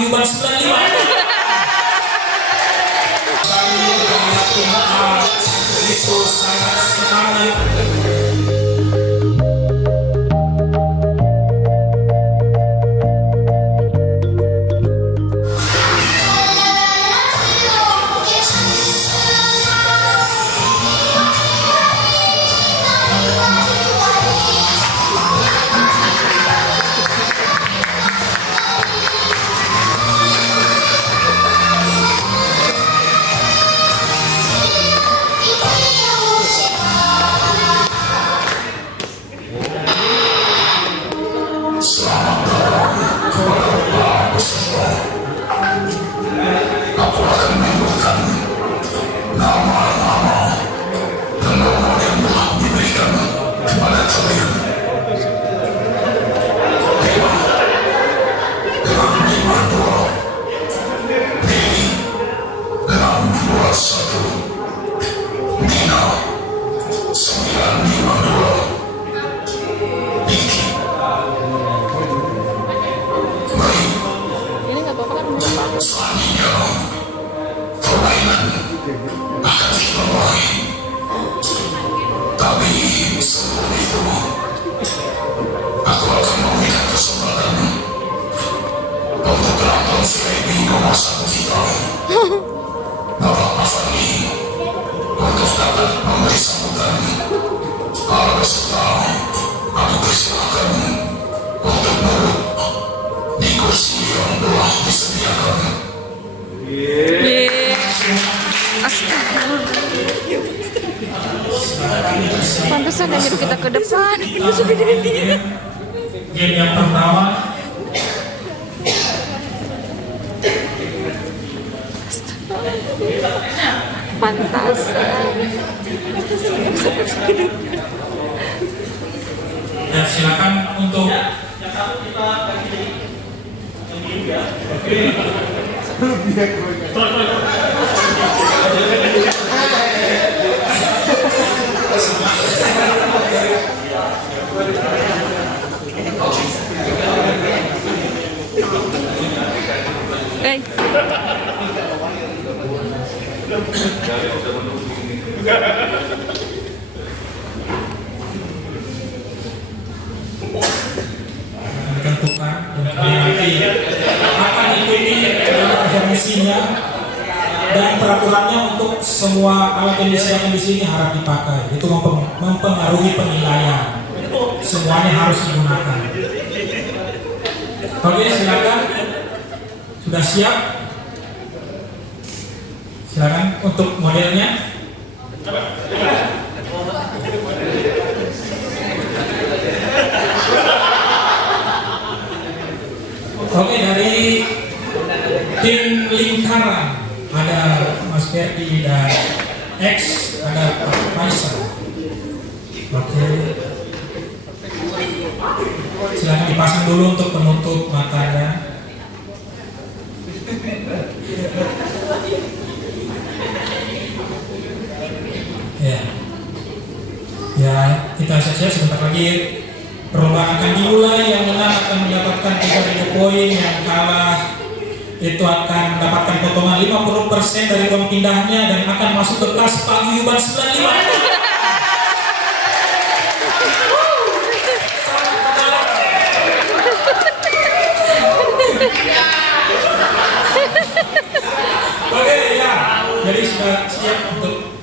paguyuban 95. Itu sangat semangat. Pantesan yang nyuruh kita ke depan. Game yang pertama. Pantasan. Ya, silakan untuk ditentukan dan nanti akan ikuti fungsinya dan peraturannya untuk semua alat yang disediakan di sini harus dipakai. Itu mempengaruhi penilaian. Semuanya harus digunakan. Oke, silakan. Sudah siap? Silakan untuk modelnya. Oke, dari tim lingkaran ada Mas Ferdi dan X, ada Pak Faisal. Oke, silakan dipasang dulu untuk penutup matanya. Ya, kita siap-siap sebentar lagi. Perlombaan akan dimulai. Yang menang akan mendapatkan 3.000 poin, yang kalah itu akan mendapatkan potongan 50% dari uang pindahnya dan akan masuk ke kelas paguyuban 95. Oke, ya. Jadi sudah siap untuk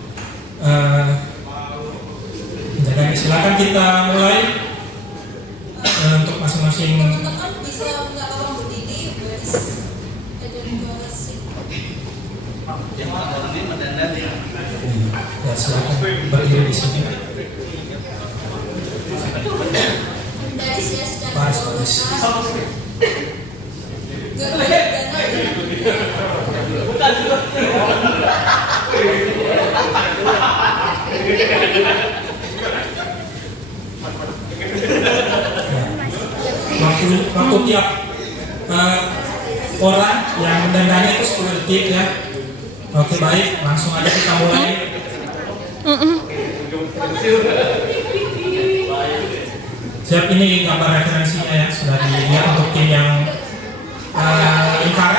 menjaga. Silakan kita mulai. Untuk masing-masing ya, silakan berdiri di sini. Baris. Waktu tiap orang yang mendandani itu 10 detik ya. Oke, baik, langsung aja kita mulai. Siap, ini gambar referensinya ya, sudah dilihat untuk tim yang lingkaran.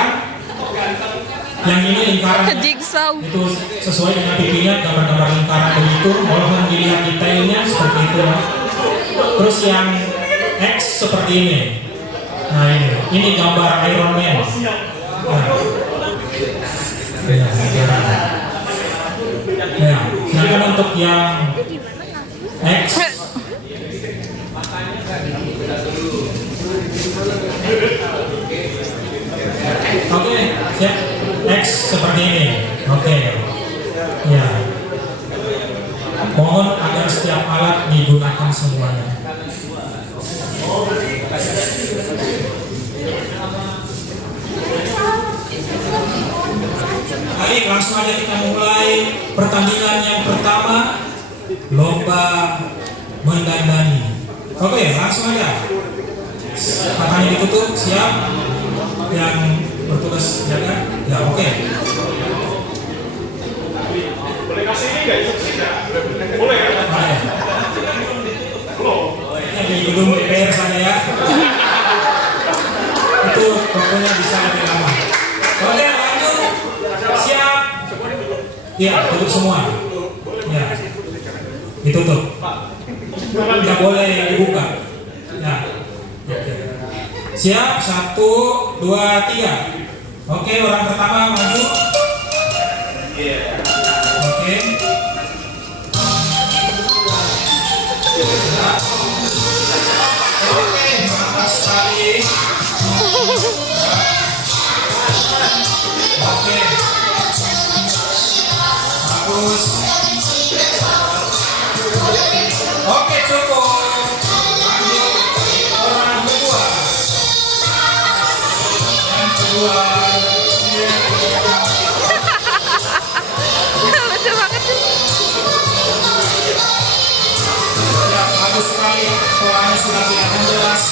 Yang ini lingkaran. Jigsaw. Itu sesuai dengan pipinya, gambar-gambar lingkaran begitu. Mohon dilihat detailnya seperti itu. Terus yang X seperti ini. Nah ini gambar Iron Man. Nah. Ya, sedangkan untuk yang X oke, siap. X seperti ini. Oke. Ya. Mohon agar setiap alat digunakan semuanya. Baik, langsung aja kita mulai pertandingan yang pertama, lomba mendandani. Oke, langsung aja. Matanya ditutup, siap. Yang bertugas jaga, ya oke. Boleh kasih ini nggak instruksi nggak? Boleh kan? Ini di gedung DPR sana ya. Itu pokoknya bisa lebih lama. Oke, lanjut. Siap. Ya, tutup semua. Ya, ditutup. Nggak boleh dibuka. Ya. Oke. Siap, 1, 2, 3. Oke, orang pertama maju. Oke. Oke, mantap sekali. Oke. Bagus. Oke, cukup. Lanjut. Orang kedua. Yang kedua. Lucu banget sih. Ya, bagus sekali. Polanya sudah kelihatan jelas.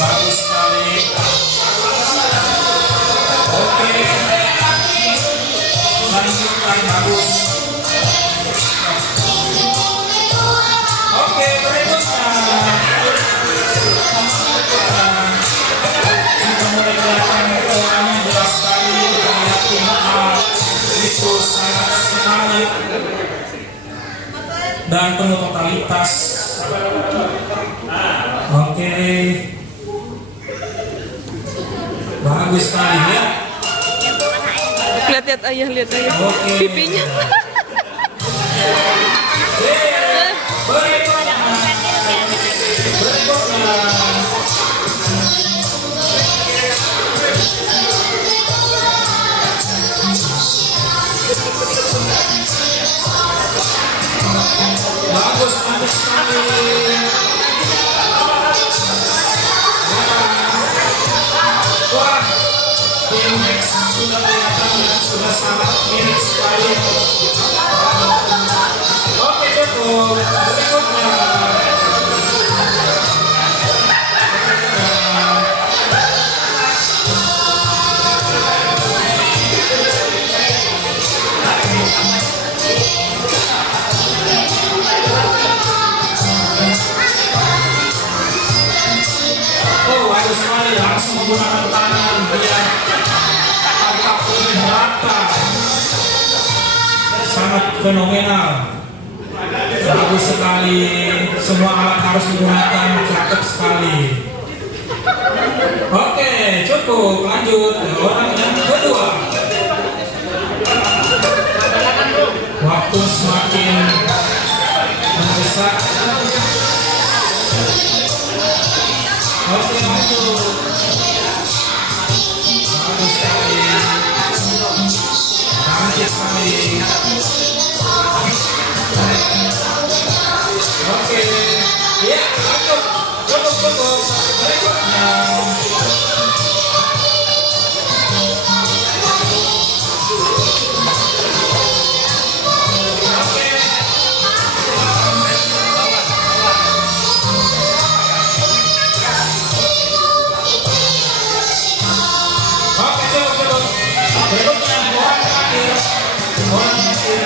Bagus sekali. Oke. Lanjutkan, bagus. Oke, berikutnya. Sudah mulai kelihatan polanya jelas sekali. Kita lihat tim A itu sangat sekali dan penuh totalitas. Oke, bagus sekali ya. Lihat ayah, lihat ayah. Oke. Pipinya. Berikutnya. Bagus, bagus sekali. Wah, tim X sudah kelihatan dan sudah sangat mirip sekali. Oke, cukup. Berikutnya. Oh, bagus sekali. Langsung menggunakan tangan biar agak lebih merata. Sangat fenomenal. Bagus sekali. Semua alat harus digunakan. Cakep sekali. Oke, cukup. Lanjut. Orang yang kedua. Waktu semakin mendesak. Oke, lanjut. Bagus sekali. Cantik sekali. Oke. Ya, lanjut. Cukup. Berikutnya. Oke, cukup. Berikutnya orang terakhir. Orang terakhir.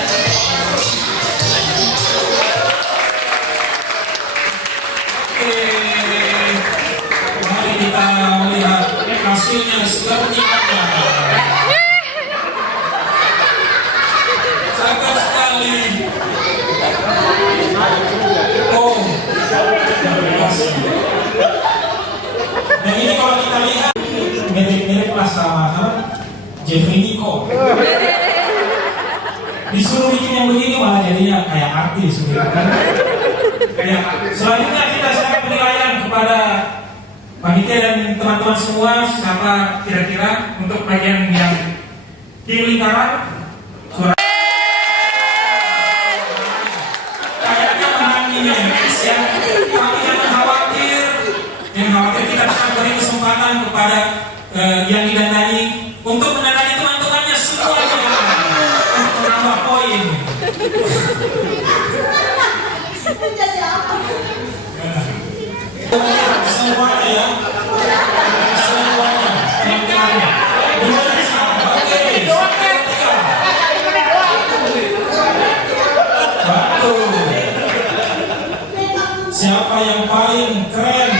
Oke. Mari kita melihat hasilnya seperti apa. mirip-mirip lah sama Jeffrey Nicole. Disuruh bikin yang begini malah jadinya kayak artis gitu kan. Ya, selanjutnya kita serahkan penilaian kepada panitia dan teman-teman semua. Siapa kira-kira untuk bagian yang di lingkaran suara kayaknya menanginya ya. Tapi jangan khawatir, kita akan beri kesempatan kepada yang didandani untuk mendandani teman-temannya semuanya untuk menambah poin. Semuanya ya, semuanya, teman-temannya. Betul. Siapa yang paling keren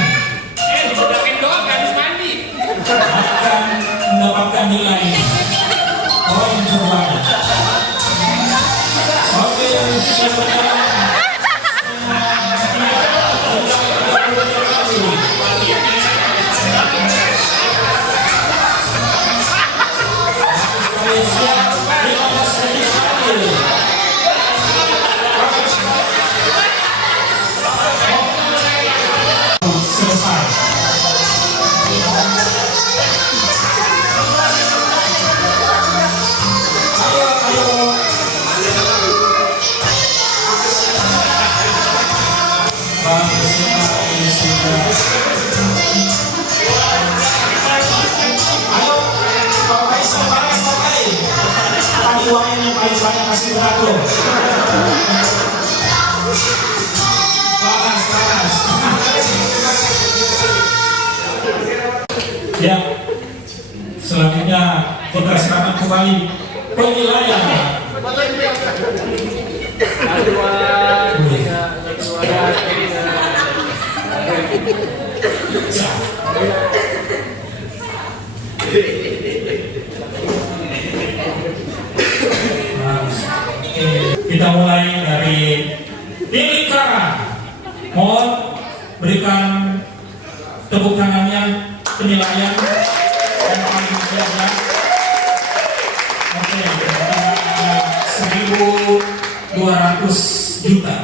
akan mendapatkan nilai poin terbanyak. Oke, selesai. Ayo, pakai sepakai. Tadi uangnya yang paling banyak kasih berapa? Panas. Ya, selanjutnya kita serahkan kembali penilaian. Kita mulai dari tim lingkaran. Mohon berikan tepuk tangannya penilaian yang paling banyak. Oke, 1.200 juta.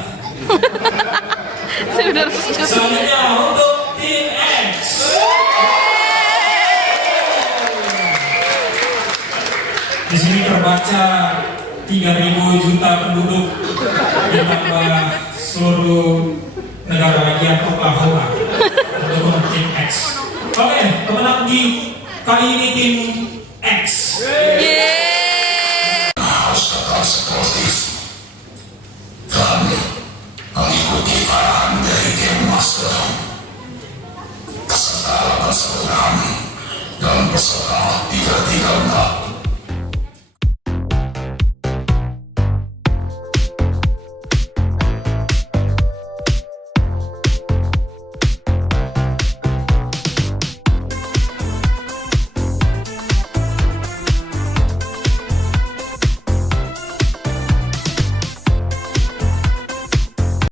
Selanjutnya untuk tim X. Di sini terbaca 3.000 juta penduduk ditambah seluruh negara bagian Oklahoma untuk tim X. Oke, pemenang di kali ini tim